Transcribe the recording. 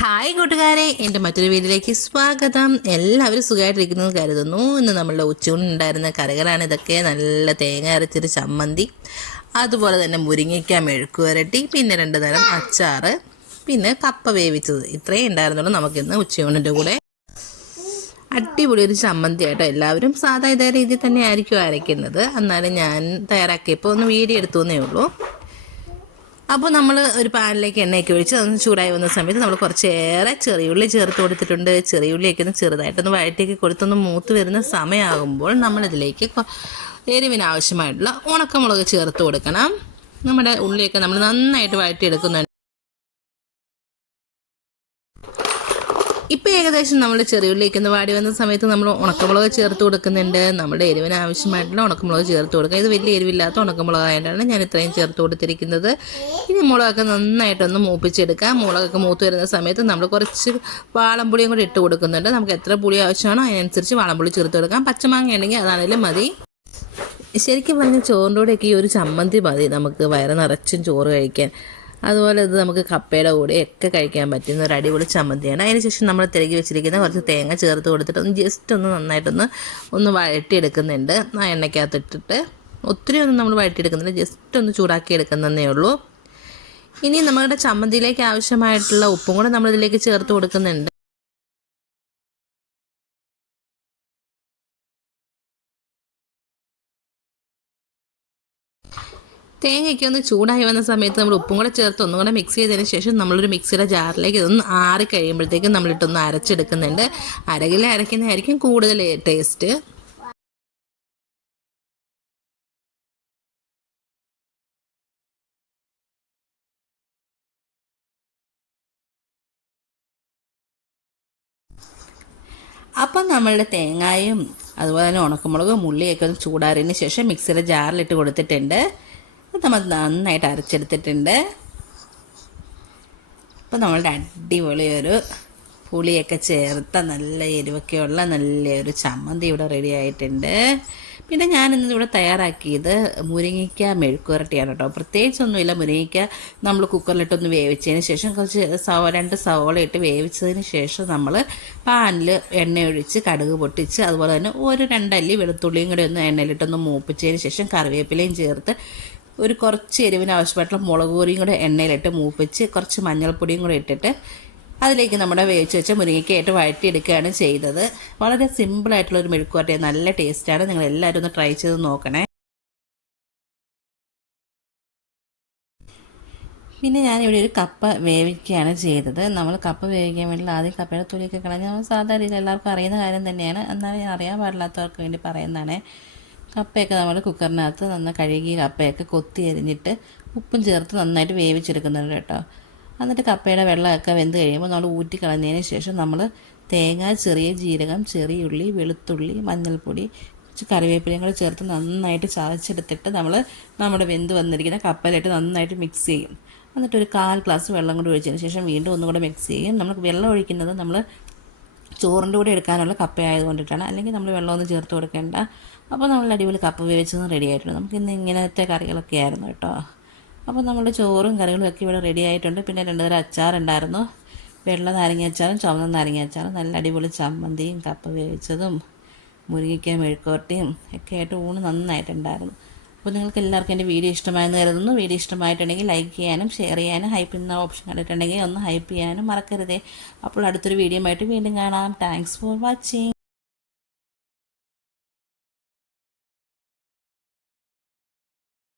Hi കൂട്ടുകാരെ എന്റെ മറ്റൊരു വീഡിയോയിലേക്ക് സ്വാഗതം. എല്ലാവരും സുഖമായിട്ടിരിക്കുന്നു കരുതുന്നു. ഇന്ന് നമ്മളുടെ ഉച്ചയൂണിനുണ്ടായിരുന്ന കറികളാണ് ഇതൊക്കെ. നല്ല തേങ്ങ അരച്ചൊരു ചമ്മന്തി അതുപോലെ തന്നെ മുരിങ്ങയ്ക്ക മെഴുക്ക് വരട്ടി പിന്നെ രണ്ട് തരം അച്ചാറ് പിന്നെ കപ്പ വേവിച്ചത്. ഇത്രയും ഉണ്ടായിരുന്നുള്ളൂ നമുക്കിന്ന് ഉച്ചയൂണിന്റെ കൂടെ. അടിപൊളി ഒരു ചമ്മന്തി ആയിട്ടോ എല്ലാവരും. സാധാ ഇതേ രീതിയിൽ തന്നെ ആയിരിക്കും അരയ്ക്കുന്നത്. എന്നാലും ഞാൻ തയ്യാറാക്കിയപ്പോൾ ഒന്ന് വീഡിയോ എടുത്തു എന്നേ ഉള്ളൂ. അപ്പോൾ നമ്മൾ ഒരു പാനിലേക്ക് എണ്ണയൊക്കെ ഒഴിച്ച് അതൊന്ന് ചൂടായി വന്ന സമയത്ത് നമ്മൾ കുറച്ചേറെ ചെറിയുള്ളി ചേർത്ത് കൊടുത്തിട്ടുണ്ട്. ചെറിയുള്ളിയൊക്കെ ഒന്ന് ചെറുതായിട്ടൊന്ന് വഴറ്റിയൊക്കെ കൊടുത്തൊന്ന് മൂത്ത് വരുന്ന സമയമാകുമ്പോൾ നമ്മളിതിലേക്ക് എരിവിനാവശ്യമായിട്ടുള്ള ഉണക്കമുളക് ചേർത്ത് കൊടുക്കണം. നമ്മുടെ ഉള്ളിയൊക്കെ നമ്മൾ നന്നായിട്ട് വഴറ്റിയെടുക്കുന്നുണ്ട്. ഇപ്പം ഏകദേശം നമ്മൾ ചെറിയുള്ളിലേക്ക് ഒന്ന് വാടി വന്ന സമയത്ത് നമ്മൾ ഉണക്കമുളക് ചേർത്ത് കൊടുക്കുന്നുണ്ട്. നമ്മുടെ എരിവിന് ആവശ്യമായിട്ടുള്ള ഉണക്കമുളക് ചേർത്ത് കൊടുക്കുക ഇത് വലിയ എരിവില്ലാത്ത ഉണക്കമുളക് ആയതുകൊണ്ടാണ് ഞാൻ ഇത്രയും ചേർത്ത് കൊടുത്തിരിക്കുന്നത്. ഇനി മുളകൊക്കെ നന്നായിട്ടൊന്ന് മൂപ്പിച്ചെടുക്കാം. മുളകൊക്കെ മൂത്ത് വരുന്ന സമയത്ത് നമ്മൾ കുറച്ച് വാളംപുളിയും കൂടി ഇട്ട് കൊടുക്കുന്നുണ്ട്. നമുക്ക് എത്ര പുളി ആവശ്യമാണോ അതിനനുസരിച്ച് വാളംപുളി ചേർത്ത് കൊടുക്കാം. പച്ചമാങ്ങ ഉണ്ടെങ്കിൽ അതാണെങ്കിലും മതി. ശരിക്കും പറഞ്ഞാൽ ചോറിന്റെ കൂടെയൊക്കെ ഈ ഒരു ചമ്മന്തി മതി നമുക്ക് വയറ് നിറച്ചും ചോറ് കഴിക്കാൻ. അതുപോലെ ഇത് നമുക്ക് കപ്പയുടെ കൂടെ ഒക്കെ കഴിക്കാൻ പറ്റുന്ന ഒരു അടിപൊളി ചമ്മന്തിയാണ്. അതിനുശേഷം നമ്മൾ തിരക്കി വെച്ചിരിക്കുന്ന കുറച്ച് തേങ്ങ ചേർത്ത് കൊടുത്തിട്ട് ഒന്ന് ജസ്റ്റ് ഒന്ന് നന്നായിട്ടൊന്ന് ഒന്ന് വഴട്ടിയെടുക്കുന്നുണ്ട് ആ എണ്ണയ്ക്കകത്ത് ഇട്ടിട്ട് ഒത്തിരി ഒന്നും നമ്മൾ വഴറ്റിയെടുക്കുന്നില്ല ജസ്റ്റ് ഒന്ന് ചൂടാക്കി എടുക്കുന്നതേ ഉള്ളൂ. ഇനി നമ്മുടെ ചമ്മന്തിയിലേക്ക് ആവശ്യമായിട്ടുള്ള ഉപ്പും കൂടെ നമ്മളിതിലേക്ക് ചേർത്ത് കൊടുക്കുന്നുണ്ട്. തേങ്ങയ്ക്ക് ഒന്ന് ചൂടായി വന്ന സമയത്ത് നമ്മൾ ഉപ്പും കൂടെ ചേർത്ത് ഒന്നും കൂടെ മിക്സ് ചെയ്തതിന് ശേഷം നമ്മളൊരു മിക്സിയുടെ ജാറിലേക്ക് ഇതൊന്ന് ആറി കഴിയുമ്പോഴത്തേക്കും നമ്മളിട്ടൊന്ന് അരച്ചെടുക്കുന്നുണ്ട്. അരകിൽ അരയ്ക്കുന്നതായിരിക്കും കൂടുതൽ ടേസ്റ്റ് അപ്പം നമ്മളുടെ തേങ്ങായും അതുപോലെ തന്നെ ഉണക്കമുളകും ഉള്ളിയൊക്കെ ഒന്ന് ചൂടാറിയതിന് ശേഷം മിക്സിയുടെ ജാറിലിട്ട് കൊടുത്തിട്ടുണ്ട്. നമ്മൾ നന്നായിട്ട് അരച്ചെടുത്തിട്ടുണ്ട്. അപ്പോൾ നമ്മളുടെ അടിപൊളി ഒരു പുളിയൊക്കെ ചേർത്ത നല്ല എരിവൊക്കെയുള്ള നല്ലൊരു ചമ്മന്തി ഇവിടെ റെഡി ആയിട്ടുണ്ട്. പിന്നെ ഞാനിന്ന് ഇവിടെ തയ്യാറാക്കിയത് മുരിങ്ങയ്ക്ക മെഴുക്കുവരട്ടിയാണ് കേട്ടോ. പ്രത്യേകിച്ചൊന്നുമില്ല മുരിങ്ങയ്ക്ക നമ്മൾ കുക്കറിലിട്ടൊന്ന് വേവിച്ചതിന് ശേഷം കുറച്ച് സവ രണ്ട് സവോള ഇട്ട് വേവിച്ചതിന് ശേഷം നമ്മൾ പാനിൽ എണ്ണ ഒഴിച്ച് കടുക് പൊട്ടിച്ച് അതുപോലെ തന്നെ ഒരു രണ്ടല്ലി വെളുത്തുള്ളിയും കൂടി ഒന്ന് എണ്ണയിലിട്ടൊന്ന് മൂപ്പിച്ചതിന് ശേഷം കറിവേപ്പിലയും ചേർത്ത് ഒരു കുറച്ച് എരിവിന് ആവശ്യമായിട്ടുള്ള മുളക് പൊടിയും കൂടെ എണ്ണയിലിട്ട് മൂപ്പിച്ച് കുറച്ച് മഞ്ഞൾപ്പൊടിയും കൂടെ ഇട്ടിട്ട് അതിലേക്ക് നമ്മുടെ വേവിച്ച് വെച്ച മുരിങ്ങയ്ക്കായിട്ട് വഴറ്റിയെടുക്കുകയാണ് ചെയ്തത്. വളരെ സിമ്പിളായിട്ടുള്ള ഒരു മെഴുക്കുവരട്ടി. നല്ല ടേസ്റ്റാണ് നിങ്ങൾ എല്ലാവരും ഒന്ന് ട്രൈ ചെയ്ത് നോക്കണേ. പിന്നെ ഞാനിവിടെ ഒരു കപ്പ വേവിക്കുകയാണ് ചെയ്തത്. നമ്മൾ കപ്പ വേവിക്കാൻ വേണ്ടി ആദ്യം കപ്പയുടെ തൊലിയൊക്കെ കളഞ്ഞ് നമ്മൾ സാധാരണ രീതിയിൽ എല്ലാവർക്കും അറിയുന്ന കാര്യം തന്നെയാണ്. എന്നാലും അറിയാൻ പാടില്ലാത്തവർക്ക് വേണ്ടി പറയുന്നതാണ്. കപ്പയൊക്കെ നമ്മൾ കുക്കറിനകത്ത് നന്നായി കഴുകി കപ്പയൊക്കെ കൊത്തി അരിഞ്ഞിട്ട് ഉപ്പും ചേർത്ത് നന്നായിട്ട് വേവിച്ചെടുക്കുന്നുണ്ട് കേട്ടോ. എന്നിട്ട് കപ്പയുടെ വെള്ളമൊക്കെ വെന്ത് കഴിയുമ്പോൾ നമ്മൾ ഊറ്റി കളഞ്ഞതിന് ശേഷം നമ്മൾ തേങ്ങ ചെറിയ ജീരകം ചെറിയ ഉള്ളി വെളുത്തുള്ളി മഞ്ഞൾപ്പൊടി കുറച്ച് കറിവേപ്പിലയും കൂടെ ചേർത്ത് നന്നായിട്ട് ചതച്ചെടുത്തിട്ട് നമ്മൾ നമ്മുടെ വെന്ത് വന്നിരിക്കുന്ന കപ്പയിലിട്ട് നന്നായിട്ട് മിക്സ് ചെയ്യും. എന്നിട്ട് ഒരു കാൽ ഗ്ലാസ് വെള്ളം കൂടി ഒഴിച്ചതിന് ശേഷം വീണ്ടും ഒന്നും കൂടെ മിക്സ് ചെയ്യും. നമ്മൾ വെള്ളം ഒഴിക്കുന്നത് നമ്മൾ ചോറിന്റെ കൂടെ എടുക്കാനുള്ള കപ്പ ആയതുകൊണ്ടിട്ടാണ്. അല്ലെങ്കിൽ നമ്മൾ വെള്ളമൊന്നും ചേർത്ത് കൊടുക്കേണ്ട. അപ്പോൾ നമ്മൾ അടിപൊളി കപ്പ വേവിച്ചതും റെഡി ആയിട്ടുണ്ട്. നമുക്ക് ഇന്ന് ഇങ്ങനത്തെ കറികളൊക്കെ ആയിരുന്നു കേട്ടോ. അപ്പോൾ നമ്മുടെ ചോറും കറികളും ഒക്കെ ഇവിടെ റെഡി ആയിട്ടുണ്ട്. പിന്നെ രണ്ടുതരം അച്ചാറുണ്ടായിരുന്നു വെള്ള നാരങ്ങ അച്ചാറും ചുവന്ന നാരങ്ങ അച്ചാറും. നല്ല അടിപൊളി ചമ്മന്തിയും കപ്പ വേവിച്ചതും മുരിങ്ങയ്ക്ക മെഴുക്കോട്ടയും ഒക്കെ ആയിട്ട് ഊണ് നന്നായിട്ടുണ്ടായിരുന്നു. അപ്പോൾ നിങ്ങൾക്ക് എല്ലാവർക്കും എന്റെ വീഡിയോ ഇഷ്ടമായെന്ന് കരുതുന്നു. വീഡിയോ ഇഷ്ടമായിട്ടുണ്ടെങ്കിൽ ലൈക്ക് ചെയ്യാനും ഷെയർ ചെയ്യാനും ഹൈപ്പ് എന്ന ഓപ്ഷൻ കണ്ടിട്ടുണ്ടെങ്കിൽ ഒന്ന് ഹൈപ്പ് ചെയ്യാനും മറക്കരുതേ. അപ്പോൾ അടുത്തൊരു വീഡിയോ ആയിട്ട് വീണ്ടും കാണാം. Thanks for watching